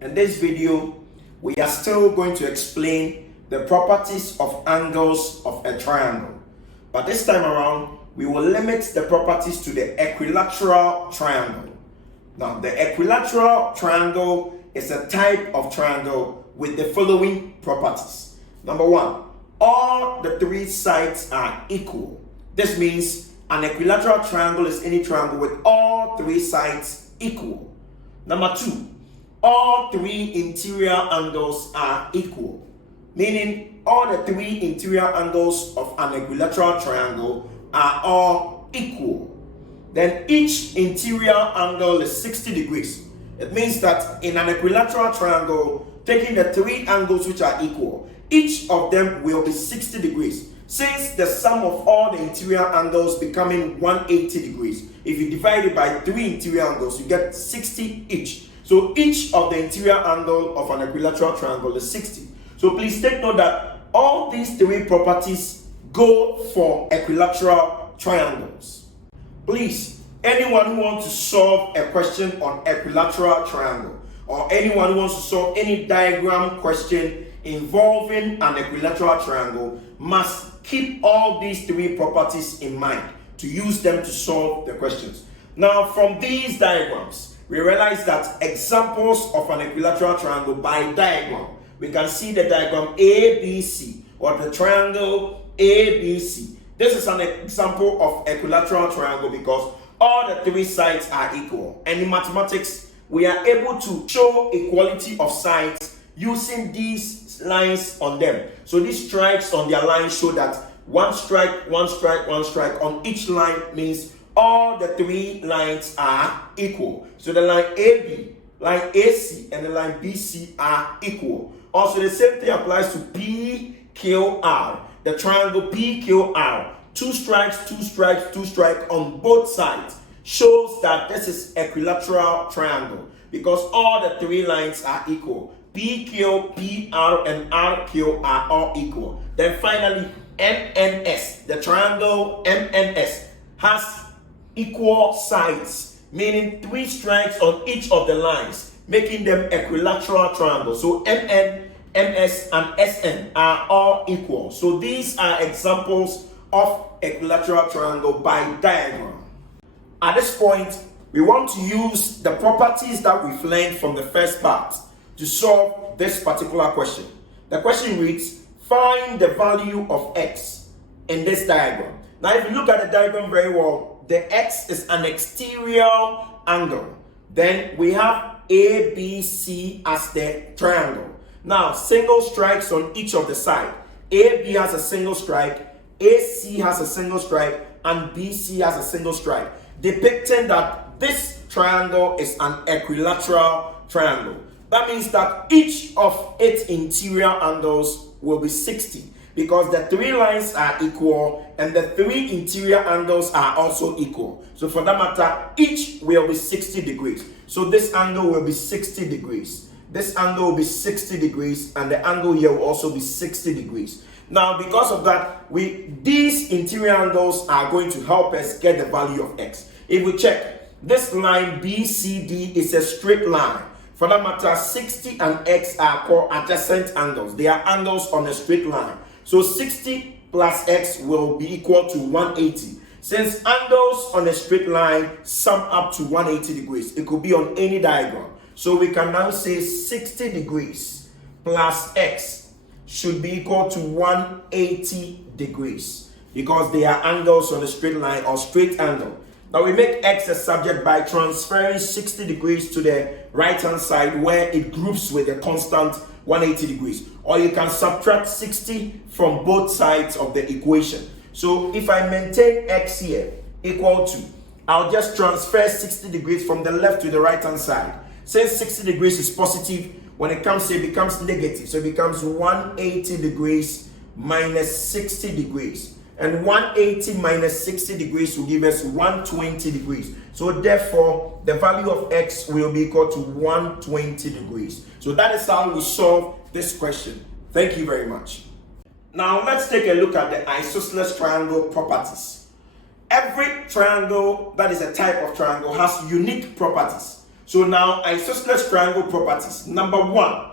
In this video, we are still going to explain the properties of angles of a triangle. But this time around, we will limit the properties to the equilateral triangle. Now, the equilateral triangle is a type of triangle with the following properties. Number one, all the three sides are equal. This means an equilateral triangle is any triangle with all three sides equal. Number two, all three interior angles are equal, meaning all the three interior angles of an equilateral triangle are all equal. Then each interior angle is 60 degrees. It means that in an equilateral triangle, taking the three angles which are equal, each of them will be 60 degrees. Since the sum of all the interior angles becoming 180 degrees, if you divide it by three interior angles, you get 60 each. So each of the interior angle of an equilateral triangle is 60. So please take note that all these three properties go for equilateral triangles. Please, anyone who wants to solve a question on equilateral triangle, or anyone who wants to solve any diagram question involving an equilateral triangle, must keep all these three properties in mind to use them to solve the questions. Now, from these diagrams, we realize that examples of an equilateral triangle by diagram, we can see the diagram ABC or the triangle ABC. This is an example of equilateral triangle because all the three sides are equal. And in mathematics, we are able to show equality of sides using these lines on them. So these strikes on their line show that one strike, one strike, one strike on each line means all the three lines are equal. So the line AB, line AC, and the line BC are equal. Also, the same thing applies to PQR. The triangle PQR, two strikes, two strikes, two strikes on both sides, shows that this is equilateral triangle because all the three lines are equal. PQ, PR, and RQ are all equal. Then finally, MNS, the triangle MNS has equal sides, meaning three strikes on each of the lines, making them equilateral triangles. So MN, MS, and SN are all equal. So these are examples of equilateral triangle by diagram. At this point, we want to use the properties that we've learned from the first part to solve this particular question. The question reads, find the value of x in this diagram. Now, if you look at the diagram very well, the x is an exterior angle. Then we have ABC as the triangle. Now, single strikes on each of the sides. AB has a single strike, AC has a single strike, and BC has a single strike, depicting that this triangle is an equilateral triangle. That means that each of its interior angles will be 60 because the three lines are equal and the three interior angles are also equal. So for that matter, each will be 60 degrees. So this angle will be 60 degrees. This angle will be 60 degrees and the angle here will also be 60 degrees. Now, because of that, these interior angles are going to help us get the value of x. If we check, this line BCD is a straight line. For that matter, 60 and x are called adjacent angles. They are angles on a straight line. So 60 plus x will be equal to 180. Since angles on a straight line sum up to 180 degrees, it could be on any diagram. So we can now say 60 degrees plus x should be equal to 180 degrees because they are angles on a straight line or straight angle. Now we make x a subject by transferring 60 degrees to the right hand side where it groups with a constant 180 degrees. Or you can subtract 60 from both sides of the equation. So if I maintain x here equal to, I'll just transfer 60 degrees from the left to the right hand side. Since 60 degrees is positive, when it comes here, it becomes negative. So it becomes 180 degrees minus 60 degrees. And 180 minus 60 degrees will give us 120 degrees. So therefore, the value of x will be equal to 120 degrees. So that is how we solve this question. Thank you very much. Now let's take a look at the isosceles triangle properties. Every triangle that is a type of triangle has unique properties. So now, isosceles triangle properties. Number one,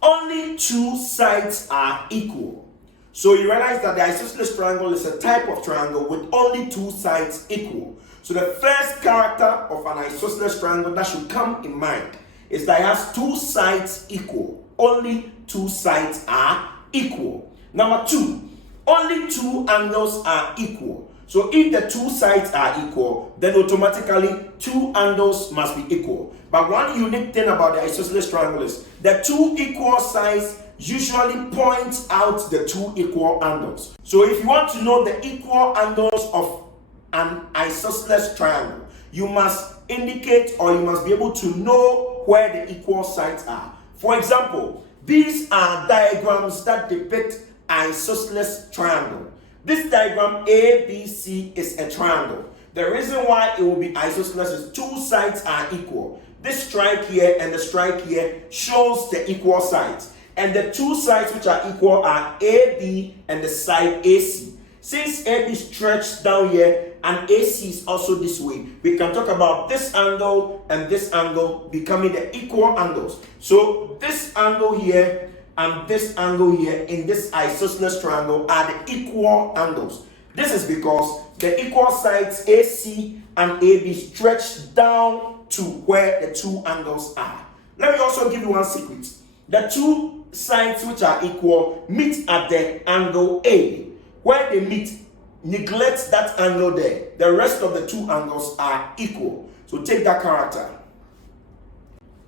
only two sides are equal. So you realize that the isosceles triangle is a type of triangle with only two sides equal. So the first character of an isosceles triangle that should come in mind is that it has two sides equal. Only two sides are equal. Number two, only two angles are equal. So if the two sides are equal, then automatically two angles must be equal. But one unique thing about the isosceles triangle is the two equal sides usually point out the two equal angles. So if you want to know the equal angles of an isosceles triangle, you must indicate, or you must be able to know where the equal sides are. For example, these are diagrams that depict isosceles triangle. This diagram ABC is a triangle. The reason why it will be isosceles is two sides are equal. This strike here and the strike here shows the equal sides. And the two sides which are equal are AB and the side AC. Since AB stretches down here and AC is also this way, we can talk about this angle and this angle becoming the equal angles. So this angle here and this angle here in this isosceles triangle are the equal angles. This is because the equal sides AC and AB stretch down to where the two angles are. Let me also give you one secret. The two sides which are equal meet at the angle A. Where they meet, neglect that angle there. The rest of the two angles are equal. So take that character.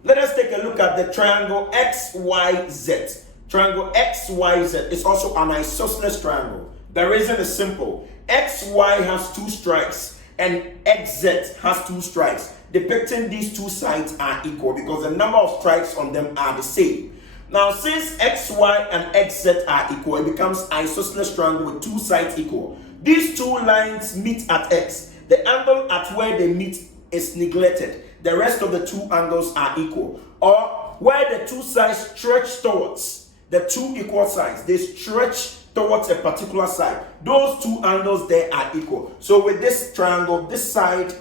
Let us take a look at the triangle XYZ. Triangle XYZ is also an isosceles triangle. The reason is simple. XY has two strikes and XZ has two strikes, depicting these two sides are equal because the number of strikes on them are the same. Now, since XY and XZ are equal, it becomes isosceles triangle with two sides equal. These two lines meet at X. The angle at where they meet is neglected. The rest of the two angles are equal. Or where the two sides stretch towards, the two equal sides, they stretch towards a particular side. Those two angles there are equal. So with this triangle, this side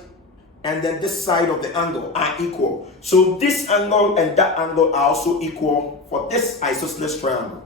and then this side of the angle are equal. So this angle and that angle are also equal for this isosceles triangle.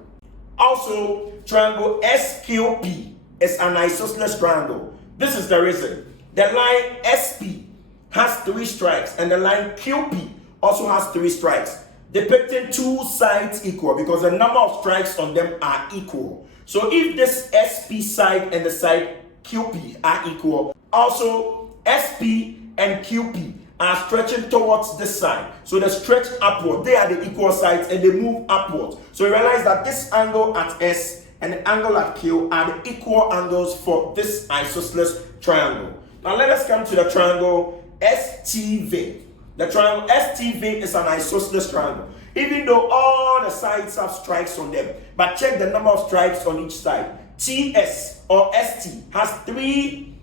Also, triangle SQP is an isosceles triangle. This is the reason. The line SP has three strikes and the line QP also has three strikes, depicting two sides equal because the number of strikes on them are equal. So if this SP side and the side QP are equal, also SP and QP are stretching towards this side. So they stretch upward. They are the equal sides and they move upwards. So you realize that this angle at S and the angle at Q are the equal angles for this isosceles triangle. Now let us come to the triangle STV. The triangle STV is an isosceles triangle, even though all the sides have strikes on them. But check the number of strikes on each side. TS or ST has three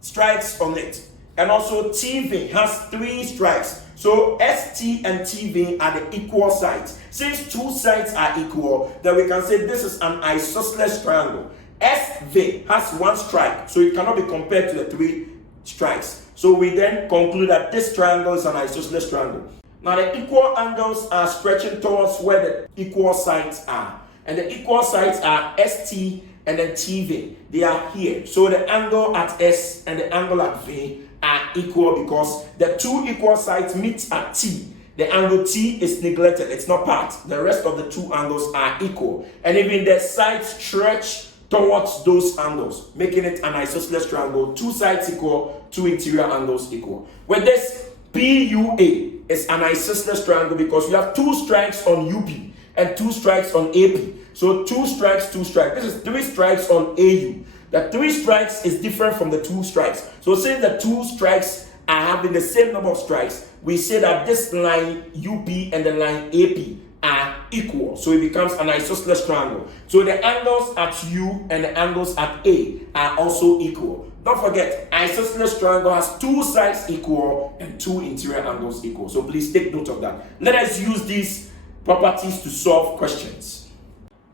strikes on it. And also TV has three strikes. So ST and TV are the equal sides. Since two sides are equal, then we can say this is an isosceles triangle. SV has one strike, so it cannot be compared to the three strikes. So we then conclude that this triangle is an isosceles triangle. Now the equal angles are stretching towards where the equal sides are. And the equal sides are ST and then TV. They are here. So the angle at S and the angle at V are equal because the two equal sides meet at T. The angle T is neglected. It's not part. The rest of the two angles are equal. And even the sides stretch towards those angles, making it an isosceles triangle. Two sides equal, two interior angles equal. With this, PUA is an isosceles triangle because you have two strikes on UP and two strikes on AP. So two strikes, two strikes. This is three strikes on AU. The three strikes is different from the two strikes. So since the two strikes are having the same number of strikes, we say that this line UP and the line AP are equal. So it becomes an isosceles triangle. So the angles at U and the angles at A are also equal. Don't forget, isosceles triangle has two sides equal and two interior angles equal. So please take note of that. Let us use these properties to solve questions.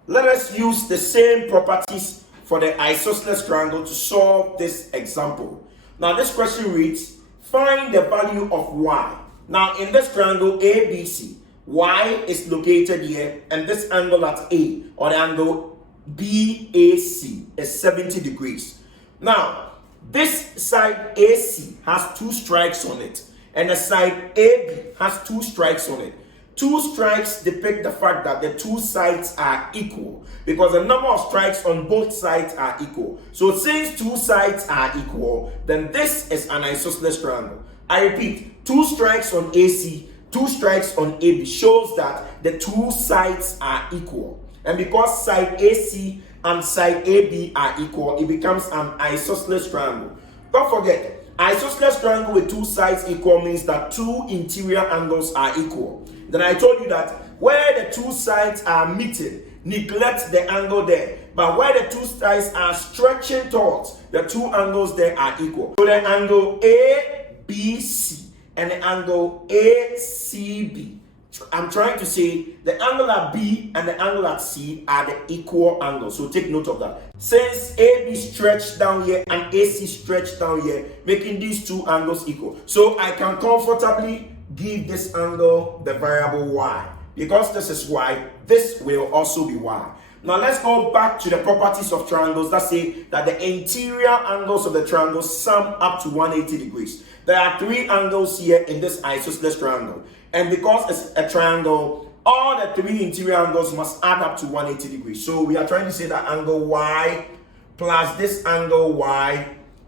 Let us use the same properties for the isosceles triangle to solve this example. Now this question reads, find the value of y Now in this triangle ABC, Y is located here, and this angle at A, or the angle BAC, is 70 degrees. Now, this side AC has 2 strikes on it, and the side AB has 2 strikes on it. 2 strikes depict the fact that the 2 sides are equal, because the number of strikes on both sides are equal. So since 2 sides are equal, then this is an isosceles triangle. I repeat, 2 strikes on AC, 2 strikes on AB shows that the 2 sides are equal. And because side AC and side AB are equal, it becomes an isosceles triangle. Don't forget, isosceles triangle with 2 sides equal means that 2 interior angles are equal. Then I told you that where the 2 sides are meeting, neglect the angle there. But where the 2 sides are stretching towards, the 2 angles there are equal. So the angle ABC and the angle ACB. I'm trying to say the angle at B and the angle at C are the equal angles. So take note of that. Since AB stretched down here and AC stretched down here, making these 2 angles equal. So I can comfortably give this angle the variable Y. Because this is Y, this will also be Y. Now let's go back to the properties of triangles that say that the interior angles of the triangle sum up to 180 degrees. There are 3 angles here in this isosceles triangle. And because it's a triangle, all the 3 interior angles must add up to 180 degrees. So we are trying to say that angle Y plus this angle Y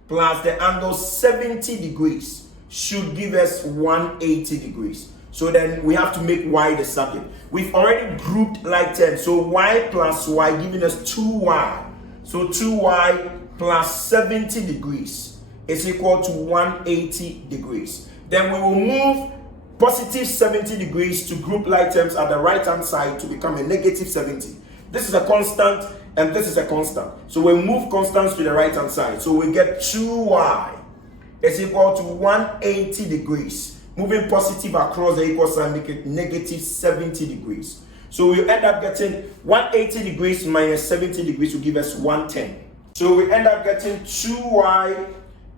plus the angle 70 degrees should give us 180 degrees. So then we have to make Y the subject. We've already grouped like terms. So Y plus Y giving us 2Y. So 2Y plus 70 degrees is equal to 180 degrees. Then we will move positive 70 degrees to group like terms at the right hand side to become a negative 70. This is a constant and this is a constant. So we move constants to the right hand side. So we get 2Y is equal to 180 degrees. Moving positive across the equal sign, make it negative 70 degrees. So we end up getting 180 degrees minus 70 degrees will give us 110. So we end up getting 2Y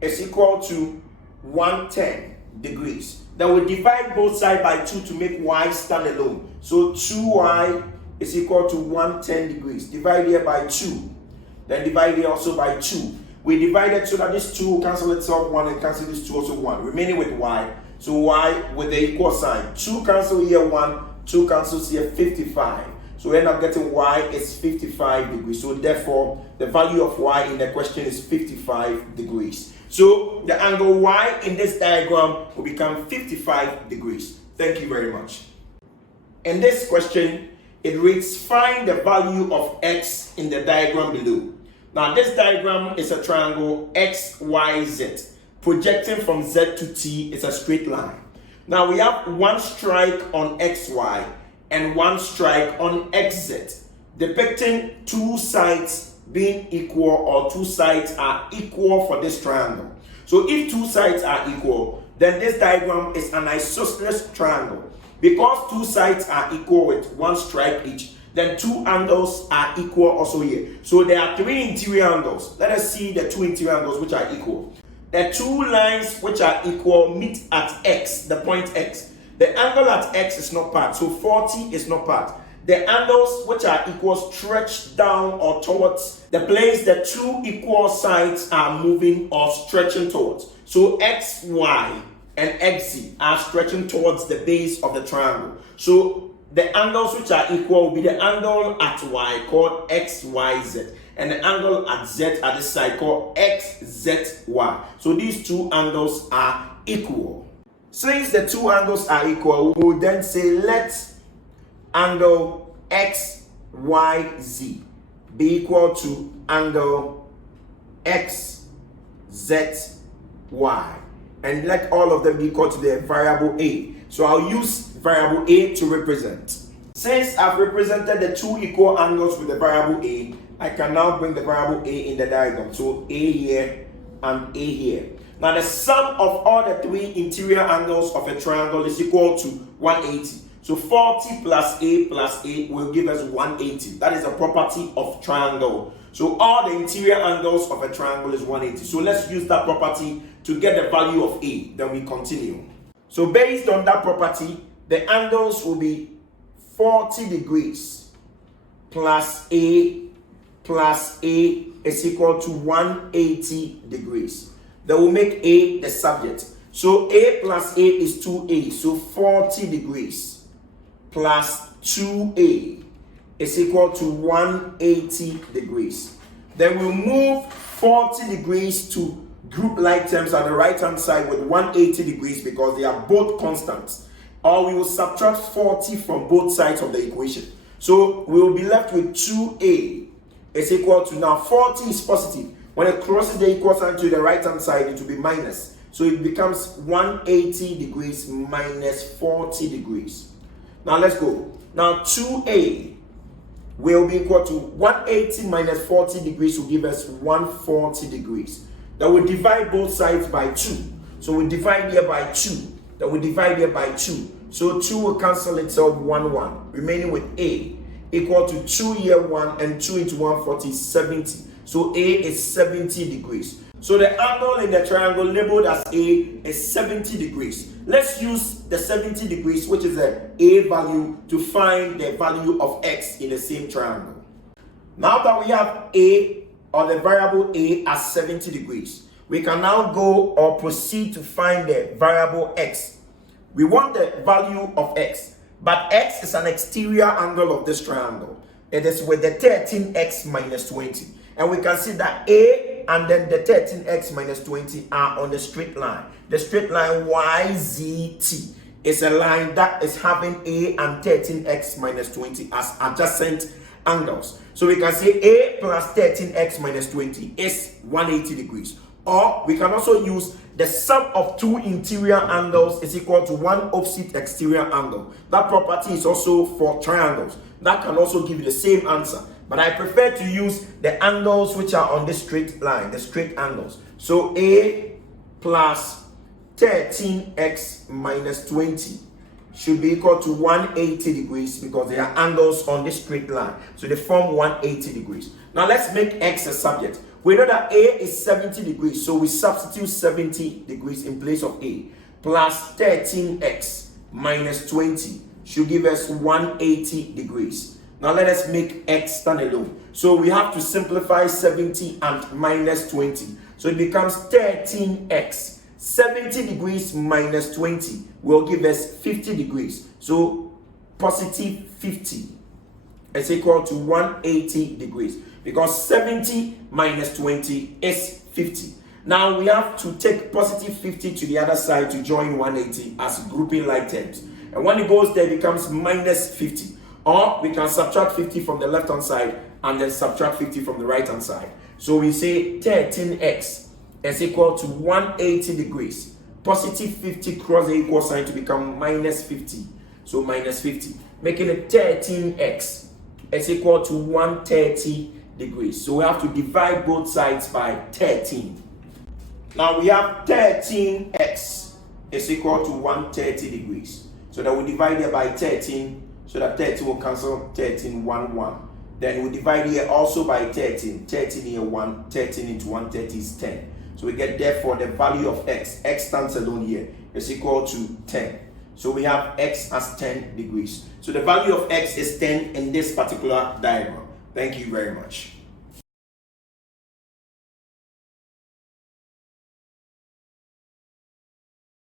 is equal to 110 degrees. Then we divide both sides by 2 to make Y stand alone. So 2Y is equal to 110 degrees. Divide here by 2. Then divide here also by 2. We divide it so that this 2 will cancel itself 1 and cancel this 2 also 1. Remaining with Y. So Y with the equal sign. 2 cancel here 1. 2 cancels here 55. So we end up getting Y is 55 degrees. So therefore, the value of Y in the question is 55 degrees. So the angle Y in this diagram will become 55 degrees. Thank you very much. In this question, it reads, find the value of X in the diagram below. Now this diagram is a triangle XYZ. Projecting from Z to T is a straight line. Now we have 1 strike on XY and 1 strike on XZ, depicting 2 sides being equal, or 2 sides are equal for this triangle. So if 2 sides are equal, then this diagram is an isosceles triangle. Because 2 sides are equal with 1 strike each, then 2 angles are equal also here. So there are 3 interior angles. Let us see the 2 interior angles which are equal. The 2 lines which are equal meet at X, the point X. The angle at X is not part, so 40 is not part. The angles which are equal stretch down or towards the place the 2 equal sides are moving or stretching towards. So X, Y, and XZ are stretching towards the base of the triangle. So the angles which are equal will be the angle at Y called XYZ, and the angle at Z at this side called XZY. So these 2 angles are equal. Since the 2 angles are equal, we will then say let angle XYZ be equal to angle XZY. And let all of them be equal to the variable A. So I'll use variable A to represent. Since I've represented the 2 equal angles with the variable A, I can now bring the variable A in the diagram. So A here and A here. Now the sum of all the 3 interior angles of a triangle is equal to 180. So 40 plus A will give us 180. That is a property of triangle. So all the interior angles of a triangle is 180. So let's use that property to get the value of A. Then we continue. So based on that property, the angles will be 40 degrees plus A is equal to 180 degrees. That will make A the subject. So A plus A is 2A. So 40 degrees plus 2A is equal to 180 degrees. Then we'll move 40 degrees to group like terms at the right hand side with 180 degrees because they are both constants. Or we will subtract 40 from both sides of the equation. So we will be left with 2A is equal to, now 40 is positive. When it crosses the equal sign to the right hand side, it will be minus. So it becomes 180 degrees minus 40 degrees. Now let's go. Now 2A will be equal to 180 minus 40 degrees will give us 140 degrees. That will divide both sides by 2. So we divide here by 2. That will divide here by 2. So 2 will cancel itself 1, remaining with A equal to 2 here 1 and 2 into 140 is 70. So A is 70 degrees. So the angle in the triangle labeled as A is 70 degrees. Let's use the 70 degrees, which is the A value, to find the value of X in the same triangle. Now that we have A, or the variable A, as 70 degrees, we can now go or proceed to find the variable X. We want the value of X, but X is an exterior angle of this triangle. It is with the 13x minus 20. And we can see that A and then the 13x minus 20 are on the straight line. The straight line YZT is a line that is having A and 13x minus 20 as adjacent angles. So we can say A plus 13x minus 20 is 180 degrees. Or we can also use the sum of two interior angles is equal to one opposite exterior angle. That property is also for triangles. That can also give you the same answer. But I prefer to use the angles which are on this straight line, the straight angles. So A plus 13x minus 20 should be equal to 180 degrees because they are angles on this straight line. So they form 180 degrees. Now let's make X a subject. We know that A is 70 degrees, so we substitute 70 degrees in place of A. Plus 13x minus 20 should give us 180 degrees. Now let us make X stand alone. So we have to simplify 70 and minus 20. So it becomes 13x. 70 degrees minus 20 will give us 50 degrees. So positive 50 is equal to 180 degrees. Because 70 minus 20 is 50. Now we have to take positive 50 to the other side to join 180 as grouping like terms. And when it goes there, it becomes minus 50. Or we can subtract 50 from the left hand side and then subtract 50 from the right hand side. So we say 13x is equal to 180 degrees. Positive 50 cross the equal sign to become minus 50. So minus 50. Making it 13x is equal to 130 degrees. So we have to divide both sides by 13. Now we have 13x is equal to 130 degrees. So that we divide here by 13. So that 13 will cancel 13, 1, 1. Then we divide here also by 13. 13 here, 1. 13 into 130 is 10. So we get therefore the value of X. X stands alone here. Is equal to 10. So we have X as 10 degrees. So the value of X is 10 in this particular diagram. Thank you very much.